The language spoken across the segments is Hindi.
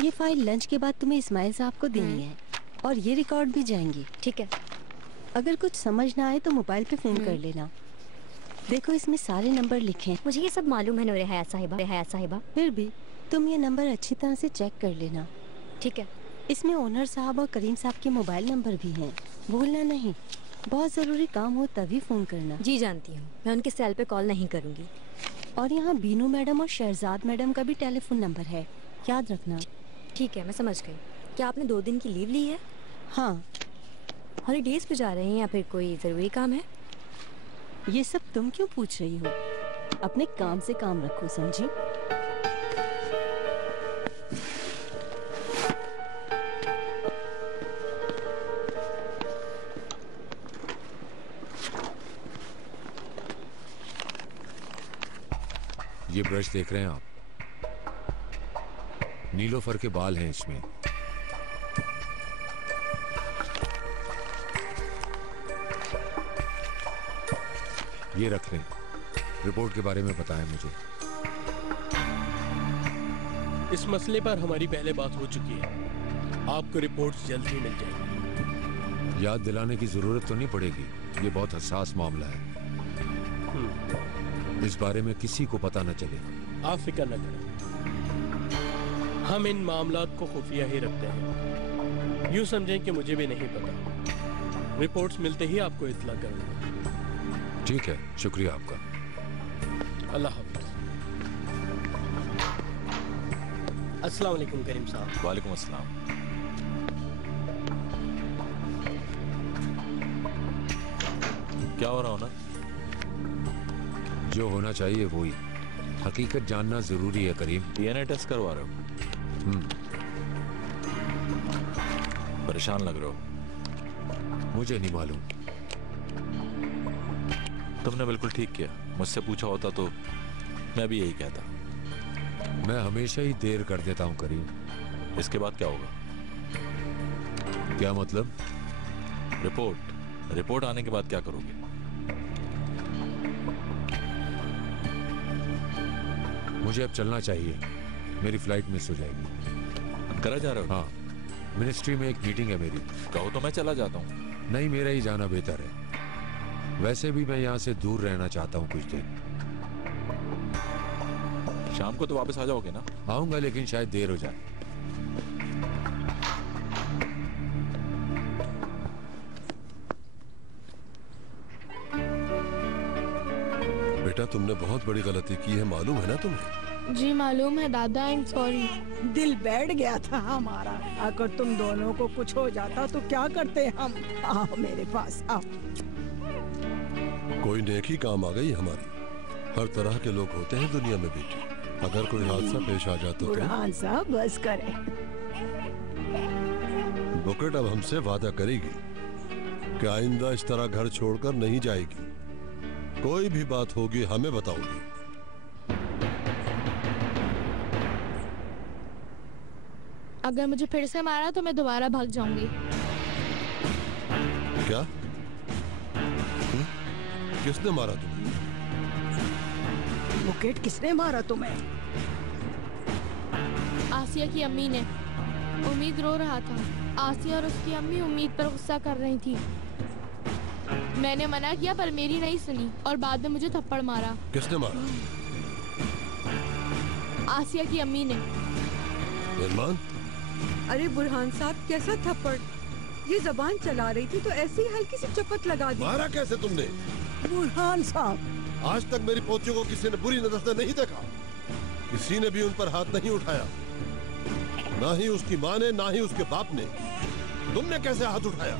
ये फाइल लंच के बाद तुम्हें इस्माइल साहब को देनी है और ये रिकॉर्ड भी जाएंगी। ठीक है। अगर कुछ समझ ना आए तो मोबाइल पे फोन कर लेना। देखो इसमें सारे नंबर लिखे हैं। मुझे ये सब मालूम है नूरे हयात साहिबा। फिर भी तुम ये नंबर अच्छी तरह से चेक कर लेना। ठीक है। इसमें ओनर साहब और करीम साहब के मोबाइल नंबर भी हैं, भूलना नहीं। बहुत ज़रूरी काम हो तभी फ़ोन करना। जी जानती हूँ, मैं उनके सेल पे कॉल नहीं करूँगी। और यहाँ बीनू मैडम और शहजाद मैडम का भी टेलीफोन नंबर है, याद रखना। ठीक है, मैं समझ गई। क्या आपने 2 दिन की लीव ली है? हाँ। हॉलीडेज़ पे जा रहे हैं या फिर कोई ज़रूरी काम है? ये सब तुम क्यों पूछ रही हो? अपने काम से काम रखो, समझी? ये ब्रश देख रहे हैं आप? नीलोफर के बाल हैं इसमें। ये रख लें। रिपोर्ट के बारे में बताएं मुझे। इस मसले पर हमारी पहले बात हो चुकी है। आपको रिपोर्ट्स जल्द ही मिल जाएगी। याद दिलाने की जरूरत तो नहीं पड़ेगी, ये बहुत हसास मामला है। इस बारे में किसी को पता न चले। आप फिक्र न करें, हम इन मामलात को खुफिया ही रखते हैं। यूं समझें कि मुझे भी नहीं पता। रिपोर्ट्स मिलते ही आपको इत्तला करूंगा। ठीक है, शुक्रिया आपका। अल्लाह हाफिज। अस्सलाम वालेकुम करीम साहब। वालेकुम अस्सलाम। क्या हो रहा हो ना? जो होना चाहिए वही। हकीकत जानना जरूरी है करीम। डीएनए टेस्ट करवा रहे हो? परेशान लग रहे हो। मुझे नहीं मालूम। तुमने बिल्कुल ठीक किया। मुझसे पूछा होता तो मैं भी यही कहता। मैं हमेशा ही देर कर देता हूं करीम। इसके बाद क्या होगा? क्या मतलब? रिपोर्ट आने के बाद क्या करोगे? मुझे अब चलना चाहिए, मेरी फ्लाइट मिस हो जाएगी। अंकारा जा रहे हो? हाँ, मिनिस्ट्री में एक मीटिंग है मेरी। कहो तो मैं चला जाता हूँ। नहीं, मेरा ही जाना बेहतर है। वैसे भी मैं यहाँ से दूर रहना चाहता हूँ कुछ दिन। शाम को तो वापस आ जाओगे ना? आऊंगा, लेकिन शायद देर हो जाए। बेटा, तुमने बहुत बड़ी गलती की है, मालूम है ना तुम्हें? जी मालूम है दादा, आई एम सॉरी। दिल बैठ गया था हमारा। अगर तुम दोनों को कुछ हो जाता तो क्या करते हम? आओ मेरे पास आओ। कोई नेकी काम आ गई हमारी। हर तरह के लोग होते हैं दुनिया में बेटी। अगर कोई हादसा पेश आ जाता तो? बुरहान साहब बस करें। बुकेट अब हमसे वादा करेगी कि आइंदा इस तरह घर छोड़कर नहीं जाएगी। कोई भी बात होगी हमें बताओगी। अगर मुझे फिर से मारा तो मैं दोबारा भाग जाऊंगी। क्या? किसने मारा तुम्हें? बुकेट किसने मारा तुम्हें? आसिया की अम्मी ने। उम्मीद रो रहा था। आसिया और उसकी अम्मी उम्मीद पर गुस्सा कर रही थी। मैंने मना किया पर मेरी नहीं सुनी और बाद में मुझे थप्पड़ मारा। किसने मारा? आसिया की अम्मी ने। इरमान? अरे बुरहान साहब, कैसा थप्पड़? ये जबान चला रही थी तो ऐसी ही हल्की सी चपत लगा दी। मारा कैसे तुमने? बुरहान साहब, आज तक मेरी पोतियों को किसी ने बुरी नजर से नहीं देखा। किसी ने भी उन पर हाथ नहीं उठाया, ना ही उसकी माँ ने, ना ही उसके बाप ने। तुमने कैसे हाथ उठाया?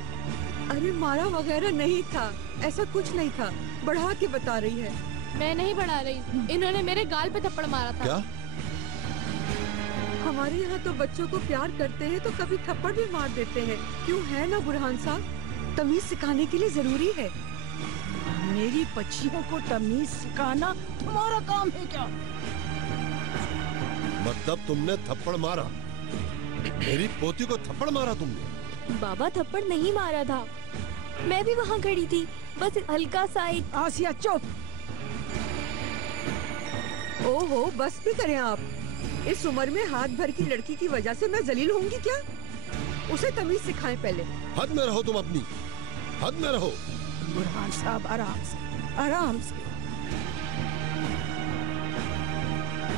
अरे मारा वगैरह नहीं था, ऐसा कुछ नहीं था। बढ़ा के बता रही है। मैं नहीं बढ़ा रही, इन्होंने मेरे गाल पे थप्पड़ मारा था। क्या? हमारे यहाँ तो बच्चों को प्यार करते हैं तो कभी थप्पड़ भी मार देते हैं। क्यों है ना बुरहान साहब? तमीज सिखाने के लिए जरूरी है। मेरी बच्चियों को तमीज सिखाना तुम्हारा काम है क्या? मतलब तुमने थप्पड़ मारा? मेरी पोती को थप्पड़ मारा तुमने? बाबा थप्पड़ नहीं मारा था, मैं भी वहाँ खड़ी थी, बस हल्का सा एक। आसिया चुप। ओहो, बस भी करें आप। इस उम्र में हाथ भर की लड़की की वजह से मैं जलील होंगी क्या? उसे तमीज सिखाएं पहले। हद में रहो तुम अपनी, हद में रहो। बुरहान साहब आराम से, आराम से।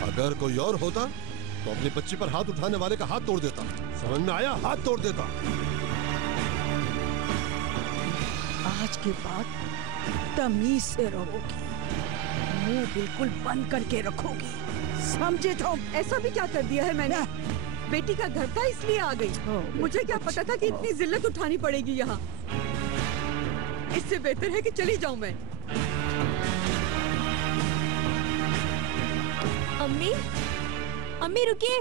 अगर कोई और होता तो अपनी बच्ची पर हाथ उठाने वाले का हाथ तोड़ देता। समझ में आया? हाथ तोड़ देता। आज के बाद तमीज से रहोगी, मुंह बिल्कुल बंद करके रखोगी, समझे तुम? ऐसा भी क्या कर दिया है मैंने? बेटी का घर था इसलिए आ गई। मुझे क्या पता था कि इतनी जिल्लत उठानी पड़ेगी यहाँ। इससे बेहतर है कि चली जाऊं मैं। अम्मी, अम्मी रुकिए।